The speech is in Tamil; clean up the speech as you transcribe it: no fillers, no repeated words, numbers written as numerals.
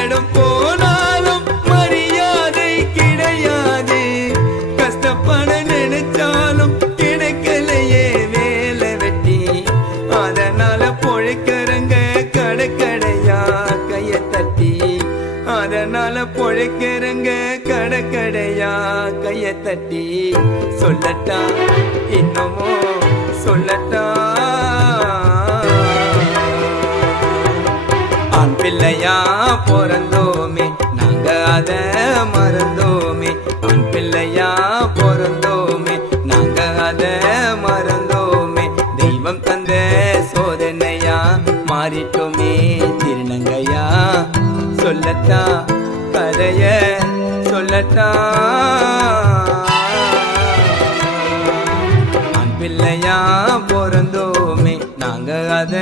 இடம் போனாலும் மரியாதை கிடையாது. கஷ்டப்பட நினைச்சாலும் கிடைக்கலையே வேலை வெட்டி. அதனால பொழைக்கிறங்க கடற்கடையா கைய தட்டி. அதனால பொழைக்கிறங்க கடற்கடையா கைய தட்டி. சொல்லட்டா இன்னமோ சொல்லட்டா, ஆண் பிள்ளையா பிறந்தோமே நாங்க அத மறந்தோமே. ஆண் பிள்ளையா பிறந்தோமே நாங்க அத மறந்தோமே. தெய்வம் தந்த சோதனையா மாறிட்டோமே திருநங்கையா. சொல்லட்டா கதைய சொல்லட்டா, ஆண் பிள்ளையா பிறந்தோமே நாங்க அத